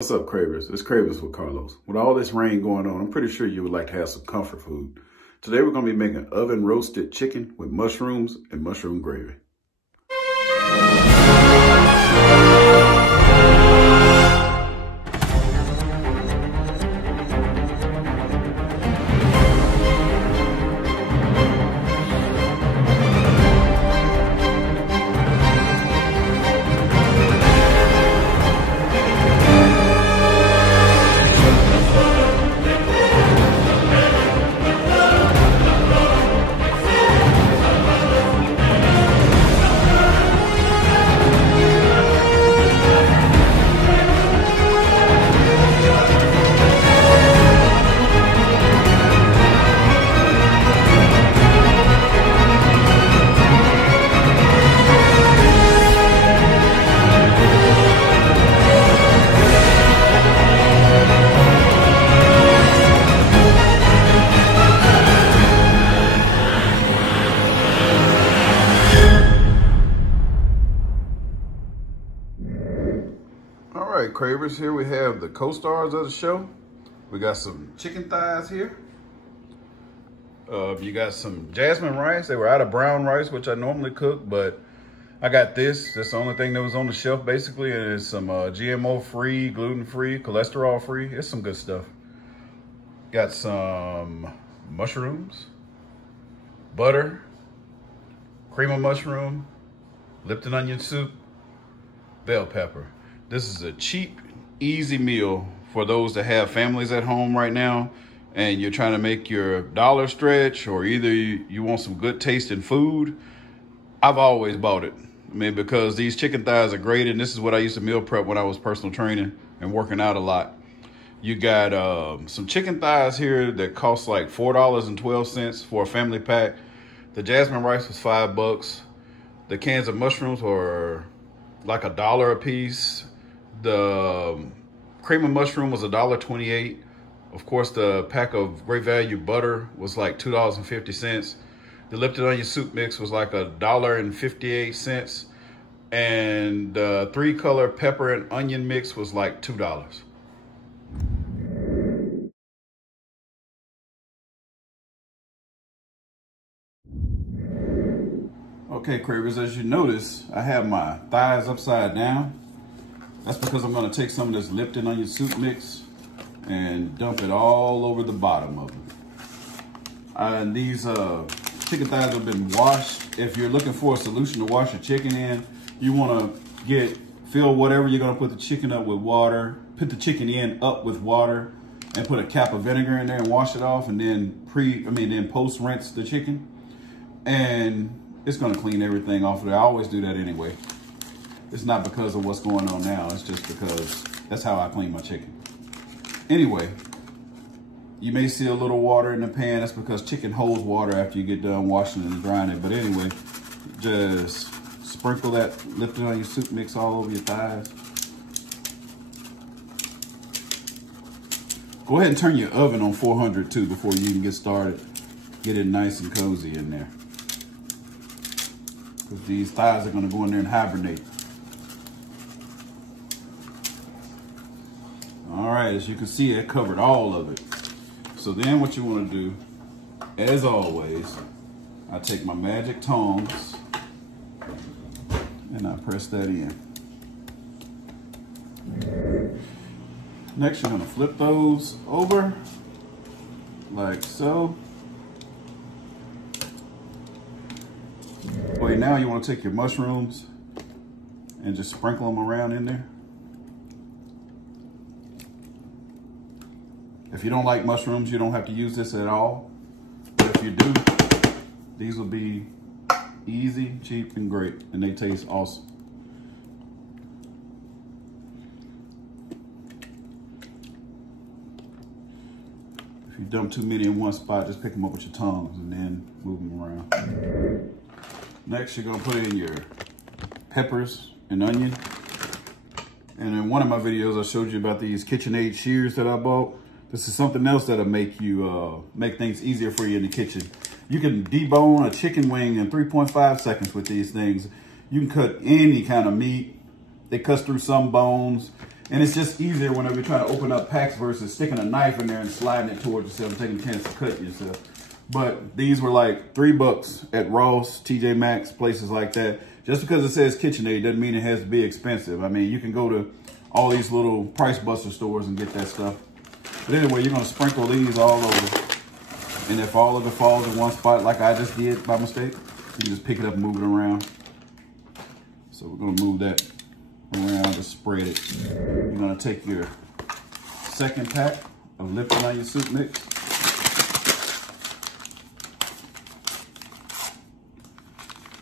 What's up, Cravers? It's Cravings with Carlos. With all this rain going on, I'm pretty sure you would like to have some comfort food. Today we're going to be making oven roasted chicken with mushrooms and mushroom gravy. All right, Cravers, here we have the co-stars of the show. We got some chicken thighs here. You got some jasmine rice. They were out of brown rice, which I normally cook, but I got this. That's the only thing that was on the shelf, basically. And it's some GMO-free, gluten-free, cholesterol-free. It's some good stuff. Got some mushrooms, butter, cream of mushroom, Lipton onion soup, bell pepper. This is a cheap, easy meal for those that have families at home right now and you're trying to make your dollar stretch, or either you want some good tasting food. I've always bought it. I mean, because these chicken thighs are great, and this is what I used to meal prep when I was personal training and working out a lot. You got some chicken thighs here that cost like $4.12 for a family pack. The jasmine rice was $5. The cans of mushrooms were like $1 a piece. The cream of mushroom was $1.28. Of course, the pack of great value butter was like $2.50. The Lipton onion soup mix was like $1.58. And the 3-color pepper and onion mix was like $2. Okay, Cravers, as you notice, I have my thighs upside down. That's because I'm gonna take some of this Lipton onion soup mix and dump it all over the bottom of it. And these chicken thighs have been washed. If you're looking for a solution to wash your chicken in, you wanna fill whatever you're gonna put the chicken up with water, put the chicken in up with water, and put a cap of vinegar in there and wash it off, and then post rinse the chicken. And it's gonna clean everything off of there. I always do that anyway. It's not because of what's going on now. It's just because that's how I clean my chicken. Anyway, you may see a little water in the pan. That's because chicken holds water after you get done washing it and drying it. But anyway, just sprinkle that Lipton onion soup mix all over your thighs. Go ahead and turn your oven on 400 too before you even get started. Get it nice and cozy in there. Because these thighs are gonna go in there and hibernate. All right, as you can see, it covered all of it. So then what you wanna do, as always, I take my magic tongs and I press that in. Next, you're gonna flip those over like so. Wait, now you want to take your mushrooms and just sprinkle them around in there. If you don't like mushrooms, you don't have to use this at all. But if you do, these will be easy, cheap, and great, and they taste awesome. If you dump too many in one spot, just pick them up with your tongs and then move them around. Next, you're gonna put in your peppers and onion. And in one of my videos, I showed you about these KitchenAid shears that I bought. This is something else that'll make you make things easier for you in the kitchen. You can debone a chicken wing in 3.5 seconds with these things. You can cut any kind of meat. It cuts through some bones. And it's just easier whenever you're trying to open up packs versus sticking a knife in there and sliding it towards yourself and taking a chance to cut yourself. But these were like $3 at Ross, TJ Maxx, places like that. Just because it says KitchenAid doesn't mean it has to be expensive. I mean, you can go to all these little price buster stores and get that stuff. But anyway, you're gonna sprinkle these all over. And if all of it falls in one spot like I just did by mistake, you can just pick it up and move it around. So we're gonna move that around, just spread it. You're gonna take your second pack of Lipton Onion Soup Mix.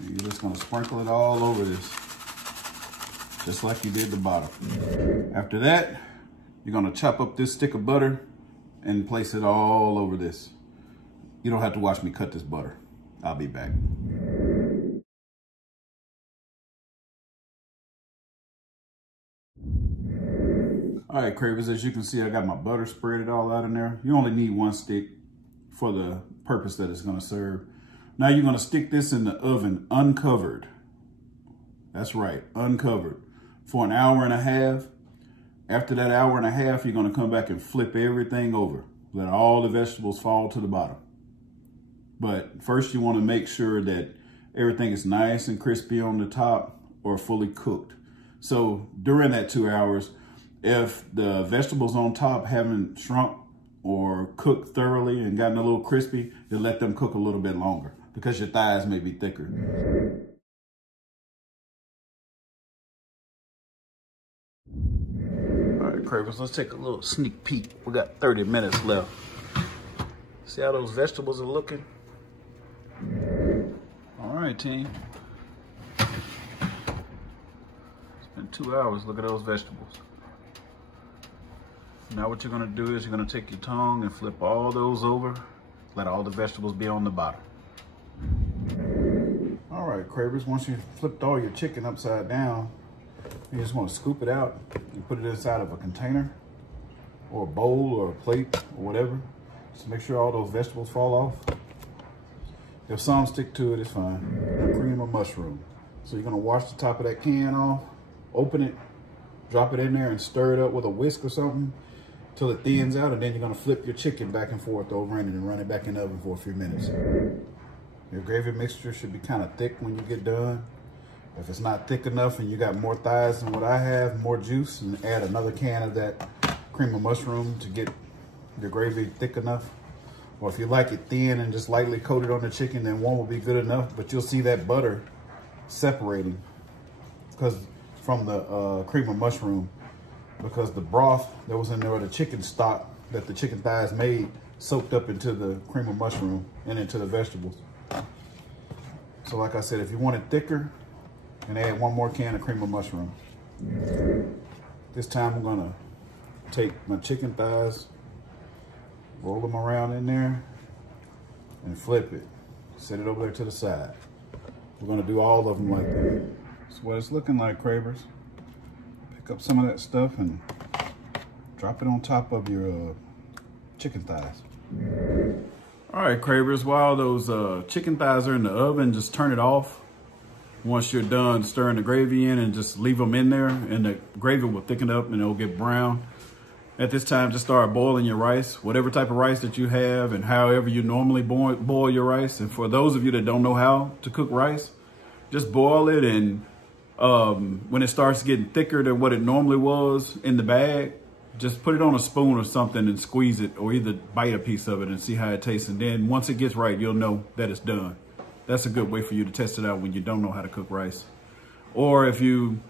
You're just gonna sprinkle it all over this, just like you did the bottom. After that, you're gonna chop up this stick of butter and place it all over this. You don't have to watch me cut this butter. I'll be back. All right, Cravings, as you can see, I got my butter spread all out in there. You only need one stick for the purpose that it's gonna serve. Now you're gonna stick this in the oven uncovered. That's right, uncovered, for an hour and a half. After that hour and a half, you're gonna come back and flip everything over. Let all the vegetables fall to the bottom. But first you wanna make sure that everything is nice and crispy on the top or fully cooked. So during that 2 hours, if the vegetables on top haven't shrunk or cooked thoroughly and gotten a little crispy, you let them cook a little bit longer because your thighs may be thicker. All right, Cravings, let's take a little sneak peek. We got 30 minutes left. See how those vegetables are looking? All right, team. It's been 2 hours. Look at those vegetables. Now what you're gonna do is you're gonna take your tongue and flip all those over. Let all the vegetables be on the bottom. All right, Cravings, once you've flipped all your chicken upside down, you just wanna scoop it out and put it inside of a container or a bowl or a plate or whatever. Just make sure all those vegetables fall off. If some stick to it, it's fine. Cream of mushroom. So you're gonna wash the top of that can off, open it, drop it in there and stir it up with a whisk or something till it thins out, and then you're gonna flip your chicken back and forth over in it and run it back in the oven for a few minutes. Your gravy mixture should be kind of thick when you get done. If it's not thick enough and you got more thighs than what I have, more juice, and add another can of that cream of mushroom to get your gravy thick enough. Or if you like it thin and just lightly coated on the chicken, then one will be good enough, but you'll see that butter separating because from the cream of mushroom, because the broth that was in there, or the chicken stock that the chicken thighs made, soaked up into the cream of mushroom and into the vegetables. So like I said, if you want it thicker, and add one more can of cream of mushroom. This time I'm gonna take my chicken thighs, roll them around in there, and flip it. Set it over there to the side. We're gonna do all of them like that. That's what it's looking like, Cravers. Pick up some of that stuff and drop it on top of your chicken thighs. All right, Cravers, while those chicken thighs are in the oven, just turn it off. Once you're done stirring the gravy in, and just leave them in there, and the gravy will thicken up and it'll get brown. At this time, just start boiling your rice, whatever type of rice that you have and however you normally boil your rice. And for those of you that don't know how to cook rice, just boil it, and when it starts getting thicker than what it normally was in the bag, just put it on a spoon or something and squeeze it, or either bite a piece of it and see how it tastes. And then once it gets right, you'll know that it's done. That's a good way for you to test it out when you don't know how to cook rice. Or if you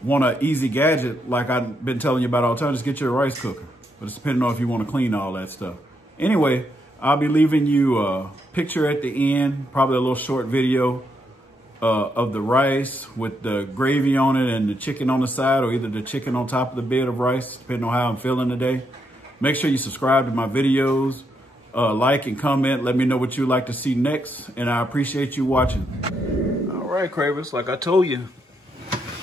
want an easy gadget, like I've been telling you about all the time, just get you a rice cooker. But it's depending on if you want to clean all that stuff. Anyway, I'll be leaving you a picture at the end, probably a little short video of the rice with the gravy on it and the chicken on the side, or either the chicken on top of the bed of rice, depending on how I'm feeling today. Make sure you subscribe to my videos, like and comment. Let me know what you'd like to see next, and I appreciate you watching. All right, Cravers, like I told you,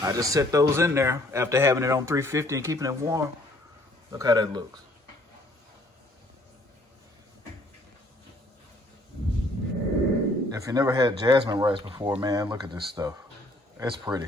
I just set those in there after having it on 350 and keeping it warm. Look how that looks. If you never had jasmine rice before, man, look at this stuff. It's pretty.